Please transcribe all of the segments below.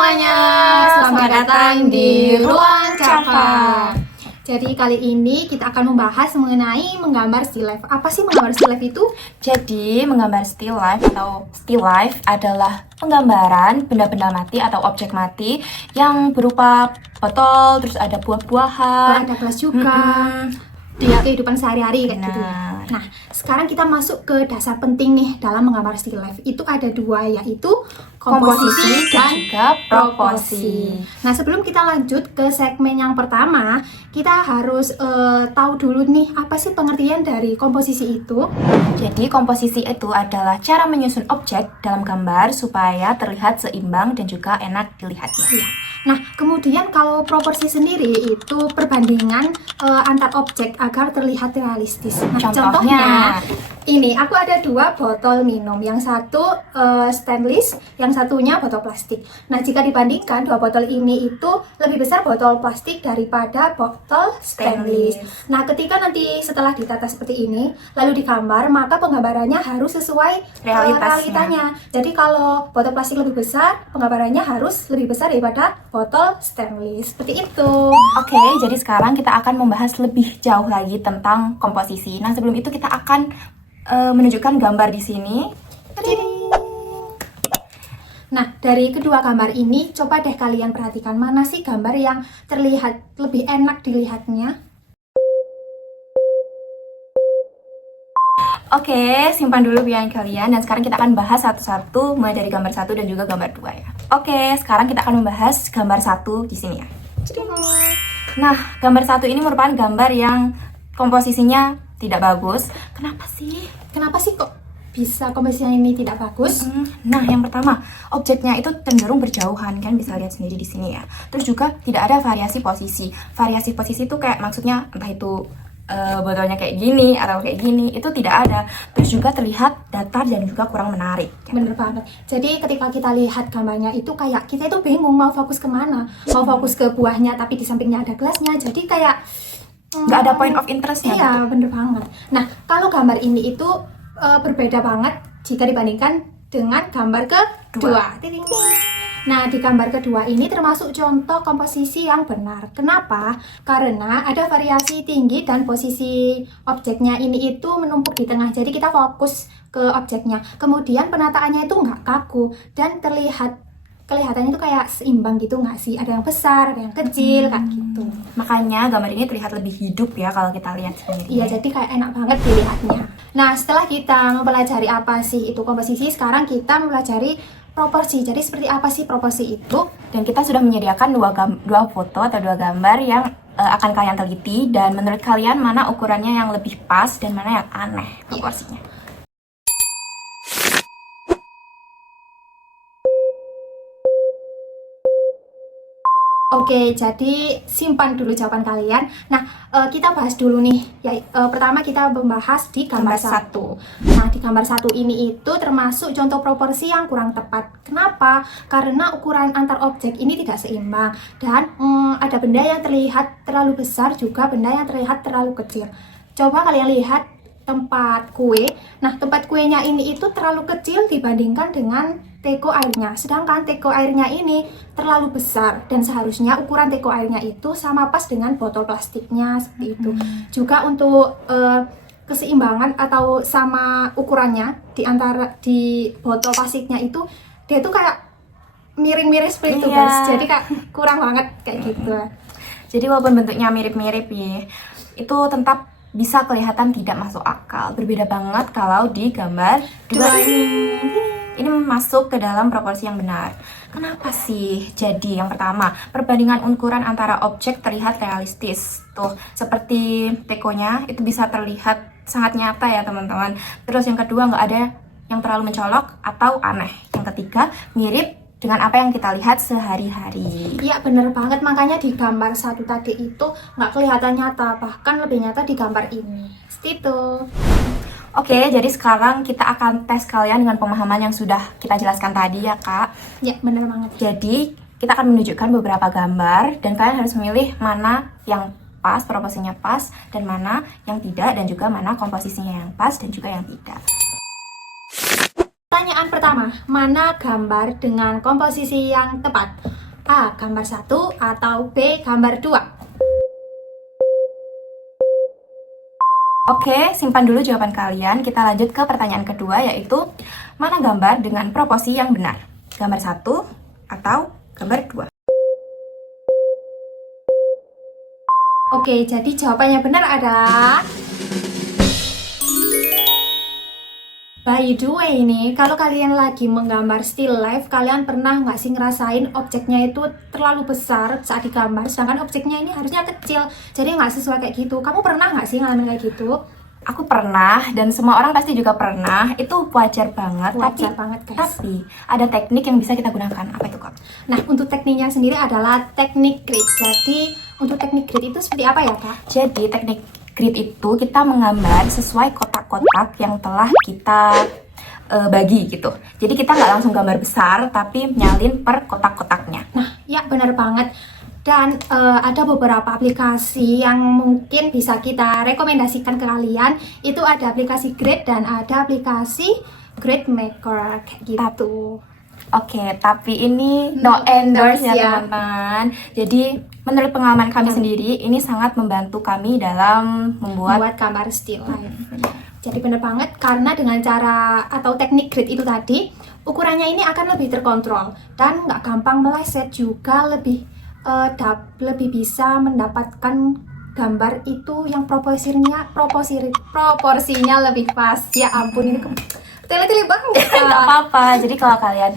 semuanya, selamat datang di Ruang Capa. Jadi kali ini kita akan membahas mengenai menggambar still life. Apa sih menggambar still life itu? Jadi, menggambar still life atau still life adalah penggambaran benda-benda mati atau objek mati yang berupa botol, terus ada buah-buahan, Ada kelas juga di kehidupan sehari-hari kayak gitu. Nah, sekarang kita masuk ke dasar penting nih dalam menggambar still life. Itu ada dua, yaitu komposisi dan juga proporsi. Nah, sebelum kita lanjut ke segmen yang pertama, kita harus tahu dulu nih apa sih pengertian dari komposisi itu. Jadi, komposisi itu adalah cara menyusun objek dalam gambar supaya terlihat seimbang dan juga enak dilihatnya. Iya. Nah, kemudian kalau proporsi sendiri itu perbandingan antar objek agar terlihat realistis. Nah, contohnya ini, aku ada dua botol minum, yang satu stainless, yang satunya botol plastik. Nah, jika dibandingkan dua botol ini itu lebih besar botol plastik daripada botol stainless. Nah, ketika nanti setelah ditata seperti ini, lalu digambar, maka penggambarannya harus sesuai realitanya. Jadi kalau botol plastik lebih besar, penggambarannya harus lebih besar daripada botol stainless. Seperti itu. Oke, jadi sekarang kita akan membahas lebih jauh lagi tentang komposisi. Nah, sebelum itu kita akan menunjukkan gambar di sini. Nah, dari kedua gambar ini, coba deh kalian perhatikan mana sih gambar yang terlihat lebih enak dilihatnya. Oke, simpan dulu pilihan kalian dan sekarang kita akan bahas satu-satu mulai dari gambar 1 dan juga gambar 2 ya. Oke, sekarang kita akan membahas gambar 1 di sini ya. Nah, gambar 1 ini merupakan gambar yang komposisinya tidak bagus. Kenapa sih? Kenapa sih kok bisa komposisinya ini tidak bagus? Nah, yang pertama, objeknya itu cenderung berjauhan, kan bisa lihat sendiri di sini ya. Terus juga tidak ada variasi posisi. Variasi posisi itu kayak maksudnya entah itu botolnya kayak gini atau kayak gini, itu tidak ada. Terus juga terlihat datar dan juga kurang menarik. Bener banget. Jadi ketika kita lihat gambarnya itu kayak kita itu bingung mau fokus kemana. Mau fokus ke buahnya tapi di sampingnya ada gelasnya. Jadi kayak nggak ada point of interestnya. Iya, gitu. bener banget. Nah, kalau gambar ini itu berbeda banget jika dibandingkan dengan gambar kedua. Nah, di gambar kedua ini termasuk contoh komposisi yang benar. Kenapa? Karena ada variasi tinggi dan posisi objeknya ini itu menumpuk di tengah. Jadi kita fokus ke objeknya. Kemudian penataannya itu nggak kaku dan kelihatannya itu kayak seimbang gitu nggak sih? Ada yang besar, ada yang kecil, kayak gitu. Makanya gambar ini terlihat lebih hidup ya kalau kita lihat sendiri. Iya, jadi kayak enak banget dilihatnya. Nah, setelah kita mempelajari apa sih itu komposisi, sekarang kita mempelajari proporsi. Jadi seperti apa sih proporsi itu? Dan kita sudah menyediakan dua foto atau dua gambar yang akan kalian teliti, dan menurut kalian mana ukurannya yang lebih pas dan mana yang aneh proporsinya. Oke, jadi simpan dulu jawaban kalian. Nah, kita bahas dulu nih. Pertama kita membahas di gambar Gambar 1. Nah, di gambar 1 ini itu termasuk contoh proporsi yang kurang tepat. Kenapa? Karena ukuran antar objek ini tidak seimbang. Dan ada benda yang terlihat terlalu besar, juga benda yang terlihat terlalu kecil. Coba kalian lihat tempat kue. Nah, tempat kuenya ini itu terlalu kecil dibandingkan dengan teko airnya. Sedangkan teko airnya ini terlalu besar dan seharusnya ukuran teko airnya itu sama pas dengan botol plastiknya seperti itu. Juga untuk keseimbangan atau sama ukurannya di botol plastiknya itu dia itu kayak miring-miring seperti itu guys. Jadi kayak kurang banget kayak gitu. Jadi walaupun bentuknya mirip-mirip ya, itu tetap bisa kelihatan tidak masuk akal. Berbeda banget kalau di gambar 2 ini. Ini masuk ke dalam proporsi yang benar. Kenapa sih? Jadi yang pertama, perbandingan ukuran antara objek terlihat realistis. Tuh, seperti tekonya itu bisa terlihat sangat nyata ya teman-teman. Terus yang kedua, nggak ada yang terlalu mencolok atau aneh. Yang ketiga, mirip dengan apa yang kita lihat sehari-hari. Iya, bener banget. Makanya di gambar 1 tadi itu nggak kelihatan nyata, bahkan lebih nyata di gambar ini. Seperti itu. Oke, jadi sekarang kita akan tes kalian dengan pemahaman yang sudah kita jelaskan tadi ya Kak. Ya, bener banget. Jadi kita akan menunjukkan beberapa gambar dan kalian harus memilih mana yang pas, proporsinya pas, dan mana yang tidak, dan juga mana komposisinya yang pas dan juga yang tidak. Pertanyaan pertama, mana gambar dengan komposisi yang tepat? A. Gambar 1 atau B. Gambar 2? Oke, simpan dulu jawaban kalian. Kita lanjut ke pertanyaan kedua, yaitu mana gambar dengan proporsi yang benar? Gambar 1 atau gambar 2? Oke, jadi jawabannya benar adalah by the way ini, kalau kalian lagi menggambar still life, kalian pernah nggak sih ngerasain objeknya itu terlalu besar saat digambar, sedangkan objeknya ini harusnya kecil, jadi nggak sesuai kayak gitu. Kamu pernah nggak sih ngalamin kayak gitu? Aku pernah, dan semua orang pasti juga pernah. Itu wajar banget. Wajar banget, guys. Tapi ada teknik yang bisa kita gunakan. Apa itu, Kak? Nah, untuk tekniknya sendiri adalah teknik grid. Jadi, untuk teknik grid itu seperti apa ya, Kak? Jadi teknik grid itu kita menggambar sesuai kotak-kotak yang telah kita bagi gitu. Jadi kita nggak langsung gambar besar, tapi nyalin per kotak-kotaknya. Nah, ya benar banget. Dan ada beberapa aplikasi yang mungkin bisa kita rekomendasikan ke kalian. Itu ada aplikasi Grid dan ada aplikasi Grid Maker kayak gitu. Oke, tapi ini no endorse ya teman-teman. Jadi menurut pengalaman kami sendiri, ini sangat membantu kami dalam membuat gambar still life. Jadi benar banget, karena dengan cara atau teknik grid itu tadi, ukurannya ini akan lebih terkontrol dan nggak gampang meleset, juga lebih bisa mendapatkan gambar itu yang proporsinya lebih pas. Ya ampun, ini tele-tele banget. Nggak apa-apa. Jadi kalau kalian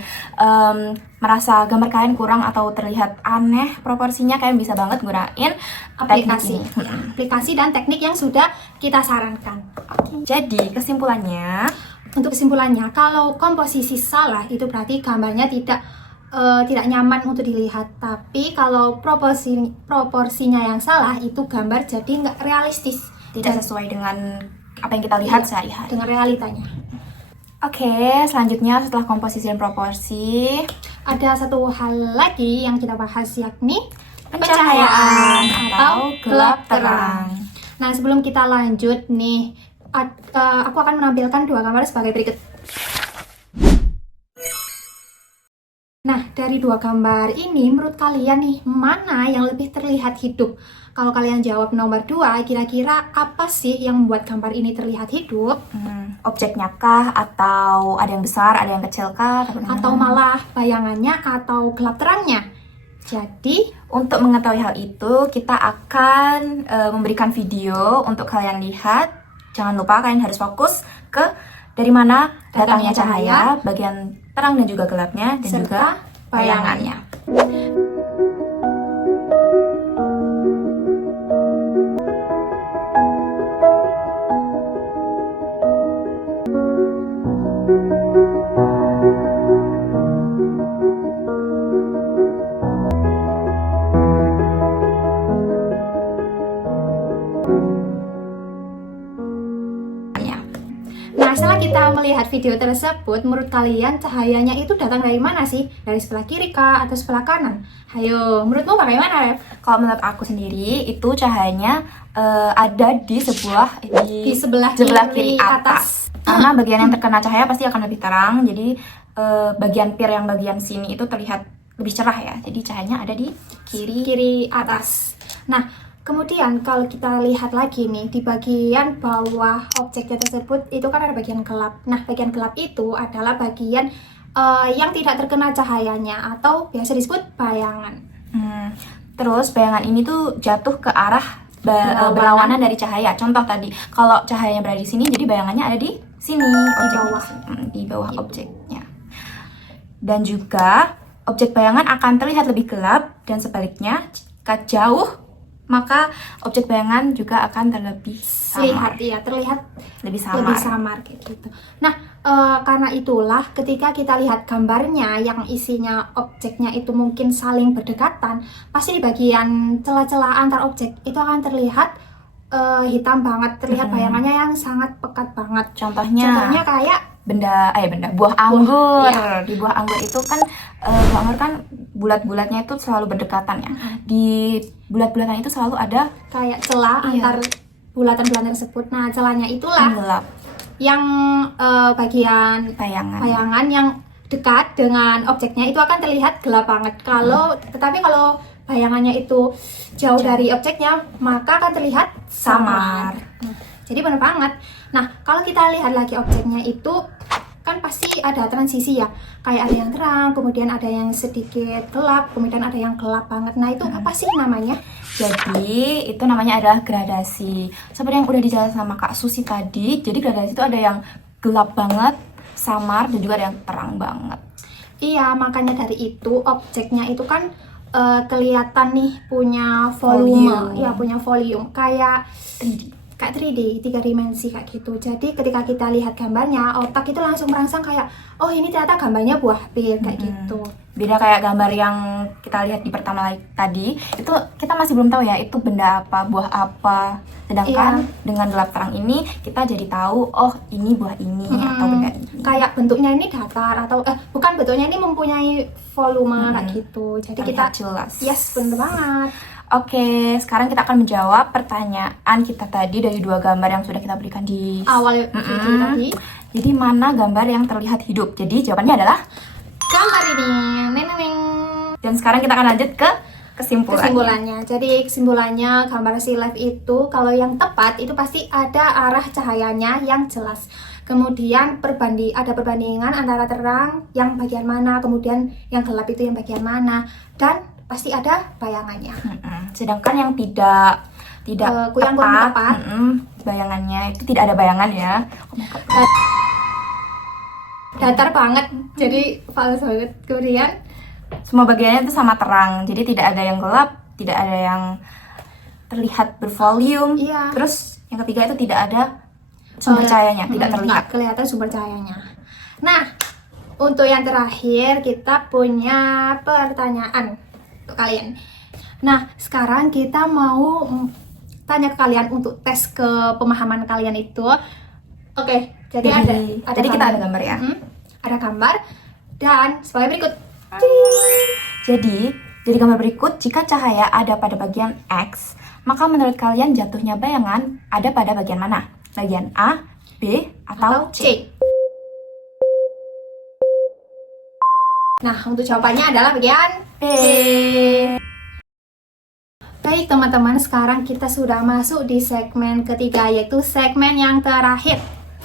merasa gambar kalian kurang atau terlihat aneh proporsinya, kalian bisa banget gunain aplikasi dan teknik yang sudah kita sarankan. Jadi kesimpulannya, kalau komposisi salah itu berarti gambarnya tidak nyaman untuk dilihat. Tapi kalau proporsinya yang salah, itu gambar jadi nggak realistis, tidak sesuai dengan apa yang kita lihat sehari-hari, dengan realitanya. Oke, selanjutnya setelah komposisi dan proporsi, ada satu hal lagi yang kita bahas, yakni pencahayaan atau gelap terang. Nah, sebelum kita lanjut nih, aku akan menampilkan dua gambar sebagai berikut. Nah, dari dua gambar ini, menurut kalian nih, mana yang lebih terlihat hidup? Kalau kalian jawab nomor 2, kira-kira apa sih yang membuat gambar ini terlihat hidup? Objeknya kah? Atau ada yang besar, ada yang kecil kah? Atau malah bayangannya atau gelap terangnya? Jadi, untuk mengetahui hal itu, kita akan memberikan video untuk kalian lihat. Jangan lupa kalian harus fokus ke dari mana datangnya cahaya, bagian terang dan juga gelapnya, dan serta juga bayangannya. Nah, setelah kita melihat video tersebut, menurut kalian cahayanya itu datang dari mana sih? Dari sebelah kiri kah atau sebelah kanan? Hayo, menurutmu bagaimana, Rev? Kalau menurut aku sendiri, itu cahayanya ada di sebelah kiri atas. Karena bagian yang terkena cahaya pasti akan lebih terang, jadi bagian pir yang bagian sini itu terlihat lebih cerah ya. Jadi cahayanya ada di kiri atas. Nah, kemudian kalau kita lihat lagi nih, di bagian bawah objeknya tersebut itu kan ada bagian gelap. Nah, bagian gelap itu adalah bagian yang tidak terkena cahayanya atau biasa disebut bayangan. Terus bayangan ini tuh jatuh ke arah berlawanan dari cahaya. Contoh tadi, kalau cahayanya berada di sini, jadi bayangannya ada di sini, di bawah objeknya. Dan juga objek bayangan akan terlihat lebih gelap, dan sebaliknya jika jauh, maka objek bayangan juga akan terlihat lebih samar kayak gitu. Nah, karena itulah ketika kita lihat gambarnya yang isinya objeknya itu mungkin saling berdekatan, pasti di bagian celah-celah antar objek itu akan terlihat hitam banget, terlihat bayangannya yang sangat pekat banget. Contohnya kayak buah anggur. Di buah anggur itu kan buah anggur kan bulat-bulatnya itu selalu berdekatan ya. Di bulat-bulatan itu selalu ada kayak celah antar bulatan-bulatan tersebut. Nah, celahnya itulah gelap, yang bagian bayangan yang dekat dengan objeknya itu akan terlihat gelap banget. Tetapi kalau bayangannya itu jauh dari objeknya, maka akan terlihat samar. Jadi benar banget. Nah, kalau kita lihat lagi objeknya itu kan pasti ada transisi ya, kayak ada yang terang, kemudian ada yang sedikit gelap, kemudian ada yang gelap banget. Nah, itu apa sih namanya? Jadi itu namanya adalah gradasi. Seperti yang udah dijelaskan sama Kak Susi tadi, jadi gradasi itu ada yang gelap banget, samar, dan juga ada yang terang banget. Iya, makanya dari itu objeknya itu kan kelihatan nih punya volume. Ya, punya volume kayak 3D, 3 dimensi kayak gitu. Jadi ketika kita lihat gambarnya, otak itu langsung merangsang kayak, oh ini ternyata gambarnya buah pir kayak gitu. Beda kayak gambar yang kita lihat di pertama tadi, itu kita masih belum tahu ya itu benda apa, buah apa. Sedangkan dengan gelap terang ini kita jadi tahu, oh ini buah ini atau benda ini. Kayak bentuknya ini datar atau bukan, bentuknya ini mempunyai volume kayak gitu. Jadi Terlihat kita jelas. Yes, bener banget. Oke, sekarang kita akan menjawab pertanyaan kita tadi dari 2 gambar yang sudah kita berikan di Awal video tadi. Jadi mana gambar yang terlihat hidup? Jadi jawabannya adalah Gambar ini. Neng. dan sekarang kita akan lanjut ke Kesimpulannya. Jadi kesimpulannya gambar sea life itu kalau yang tepat itu pasti ada arah cahayanya yang jelas. Kemudian ada perbandingan antara terang yang bagian mana, kemudian yang gelap itu yang bagian mana, dan pasti ada bayangannya. Sedangkan yang tidak kurang tepat, bayangannya itu tidak ada bayangan ya. Datar banget, jadi fals banget. Kemudian semua bagiannya itu sama terang, jadi tidak ada yang gelap, tidak ada yang terlihat bervolume. Iya. Terus yang ketiga itu tidak ada sumber cahayanya, tidak terlihat. Kelihatan sumber cahayanya. Nah, untuk yang terakhir kita punya pertanyaan untuk kalian. Nah, sekarang kita mau tanya ke kalian untuk tes ke pemahaman kalian itu. Oke, jadi kita ada gambar ya. Ada gambar dan sebagai berikut. Jadi gambar berikut, jika cahaya ada pada bagian X, maka menurut kalian jatuhnya bayangan ada pada bagian mana? Bagian A, B, atau C? Nah, untuk jawabannya adalah bagian B. Baik teman-teman, sekarang kita sudah masuk di segmen ketiga, yaitu segmen yang terakhir.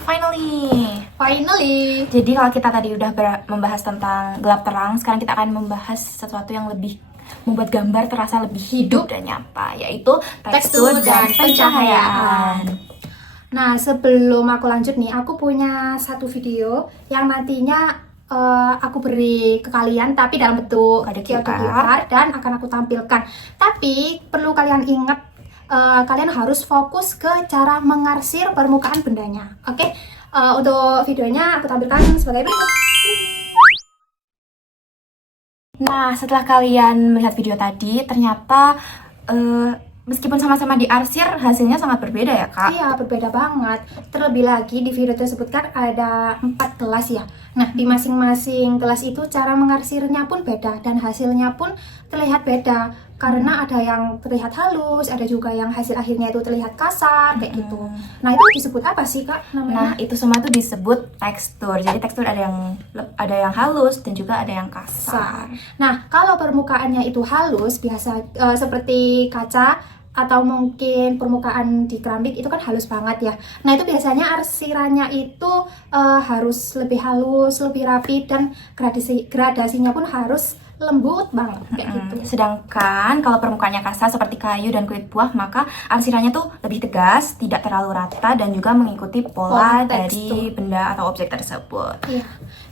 Finally. Jadi kalau kita tadi udah membahas tentang gelap terang, sekarang kita akan membahas sesuatu yang lebih membuat gambar terasa lebih hidup dan nyata, yaitu tekstur dan pencahayaan. Nah, sebelum aku lanjut nih, aku punya satu video yang nantinya aku beri ke kalian, tapi dalam bentuk Kode QR dan akan aku tampilkan. Tapi perlu kalian ingat, kalian harus fokus ke cara mengarsir permukaan bendanya. Oke? Untuk videonya aku tampilkan sebagai berikut. Nah, setelah kalian melihat video tadi, ternyata meskipun sama-sama diarsir, hasilnya sangat berbeda ya, Kak? Iya, berbeda banget. Terlebih lagi di video tersebut kan ada 4 kelas ya. Nah, di masing-masing kelas itu cara mengarsirnya pun beda dan hasilnya pun terlihat beda. Karena ada yang terlihat halus, ada juga yang hasil akhirnya itu terlihat kasar, kayak gitu. Nah, itu disebut apa sih, Kak, namanya? Nah, itu semua itu disebut tekstur. Jadi tekstur ada yang halus dan juga ada yang kasar. Nah, kalau permukaannya itu halus, biasa seperti kaca atau mungkin permukaan di keramik itu kan halus banget ya. Nah, itu biasanya arsirannya itu harus lebih halus, lebih rapi, dan gradasinya pun harus lembut banget kayak gitu. Sedangkan kalau permukaannya kasar seperti kayu dan kulit buah, maka arsirannya tuh lebih tegas, tidak terlalu rata, dan juga mengikuti pola dari benda atau objek tersebut. Iya.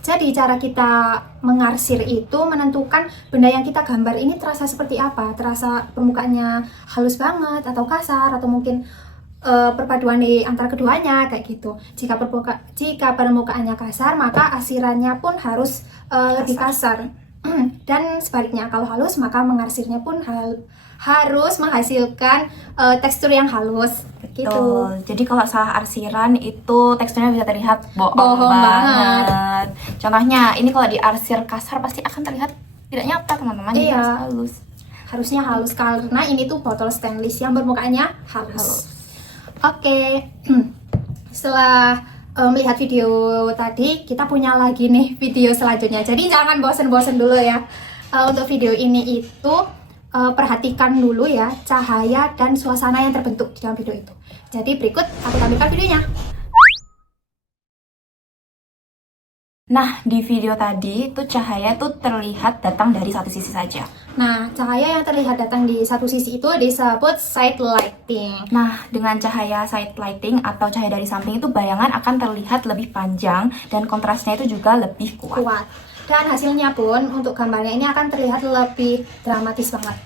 Jadi cara kita mengarsir itu menentukan benda yang kita gambar ini terasa seperti apa. Terasa permukaannya halus banget atau kasar, atau mungkin perpaduan di antara keduanya kayak gitu. Jika permukaannya kasar, maka arsirannya pun harus lebih kasar. Dan sebaliknya, kalau halus maka mengarsirnya pun harus menghasilkan tekstur yang halus gitu. Jadi kalau salah arsiran itu teksturnya bisa terlihat bohong banget. Contohnya ini kalau diarsir kasar pasti akan terlihat tidak nyata, teman-teman. Jadi harus halus. Harusnya halus karena ini tuh botol stainless yang permukaannya halus. Oke. Setelah melihat video tadi, kita punya lagi nih video selanjutnya. Jadi jangan bosen-bosen dulu ya. Untuk video ini itu perhatikan dulu ya cahaya dan suasana yang terbentuk di dalam video itu. Jadi berikut aku tampilkan videonya. Nah, di video tadi itu cahaya itu terlihat datang dari satu sisi saja. Nah, cahaya yang terlihat datang di satu sisi itu disebut side lighting. Nah, dengan cahaya side lighting atau cahaya dari samping itu bayangan akan terlihat lebih panjang dan kontrasnya itu juga lebih kuat. Dan hasilnya pun untuk gambarnya ini akan terlihat lebih dramatis banget.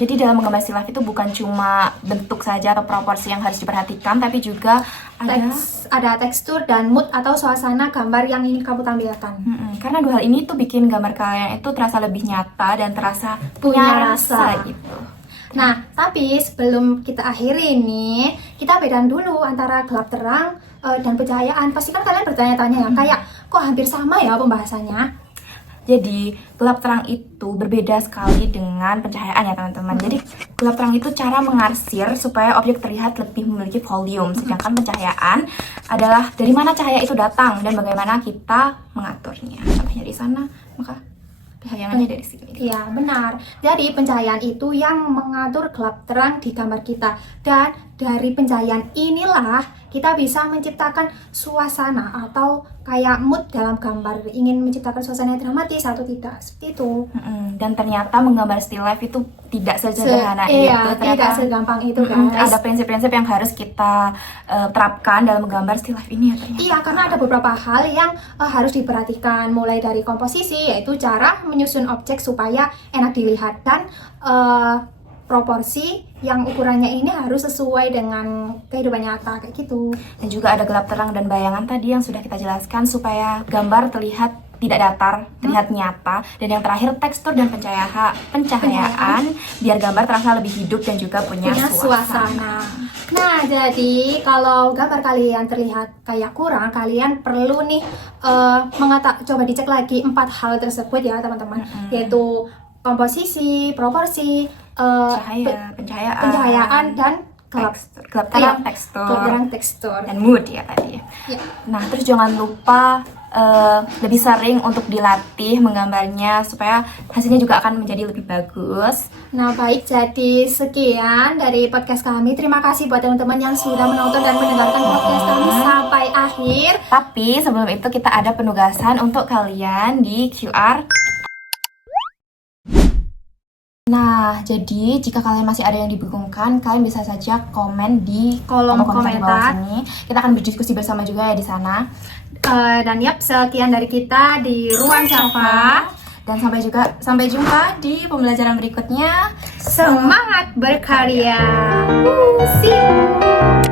Jadi dalam menggambar still life itu bukan cuma bentuk saja atau proporsi yang harus diperhatikan, tapi juga ada tekstur dan mood atau suasana gambar yang ingin kamu tampilkan. Karena dua hal ini tuh bikin gambar kalian itu terasa lebih nyata dan terasa Punya rasa. gitu. Nah, tapi sebelum kita akhiri nih, kita bedain dulu antara gelap terang dan pencahayaan. Pasti kan kalian bertanya-tanya ya, kayak kok hampir sama ya pembahasannya. Jadi gelap terang itu berbeda sekali dengan pencahayaan ya teman-teman. Jadi gelap terang itu cara mengarsir supaya objek terlihat lebih memiliki volume. Sedangkan pencahayaan adalah dari mana cahaya itu datang dan bagaimana kita mengaturnya. Contohnya di sana, maka bayangannya dari sini. Iya, benar. Jadi pencahayaan itu yang mengatur gelap terang di gambar kita. Dan dari pencahayaan inilah kita bisa menciptakan suasana atau kayak mood dalam gambar. Ingin menciptakan suasana yang dramatis atau tidak, seperti itu. Dan ternyata menggambar still life itu tidak sesederhana itu. Iya, tidak segampang itu guys. Ada prinsip-prinsip yang harus kita terapkan dalam menggambar still life ini ya ternyata. Iya, karena ada beberapa hal yang harus diperhatikan, mulai dari komposisi, yaitu cara menyusun objek supaya enak dilihat, dan proporsi yang ukurannya ini harus sesuai dengan kehidupan nyata, kayak gitu. Dan juga ada gelap terang dan bayangan tadi yang sudah kita jelaskan supaya gambar terlihat tidak datar, terlihat nyata. Dan yang terakhir tekstur dan pencahayaan biar gambar terasa lebih hidup dan juga punya suasana. Nah, jadi kalau gambar kalian terlihat kayak kurang, kalian perlu nih coba dicek lagi 4 hal tersebut ya teman-teman, yaitu komposisi, proporsi, pencahayaan dan gelap terang tekstur dan mood ya tadi. Ya. Nah, terus jangan lupa lebih sering untuk dilatih menggambarnya supaya hasilnya juga akan menjadi lebih bagus. Nah, baik, jadi sekian dari podcast kami. Terima kasih buat teman-teman yang sudah menonton dan mendengarkan podcast kami sampai akhir. Tapi sebelum itu kita ada penugasan untuk kalian di QR. Nah, jadi jika kalian masih ada yang dibingungkan, kalian bisa saja komen di kolom komentar di bawah komentar. sini. Kita akan berdiskusi bersama juga ya di sana. Dan sekian dari kita di Ruang Java. Dan sampai jumpa di pembelajaran berikutnya. Semangat berkarya. See you.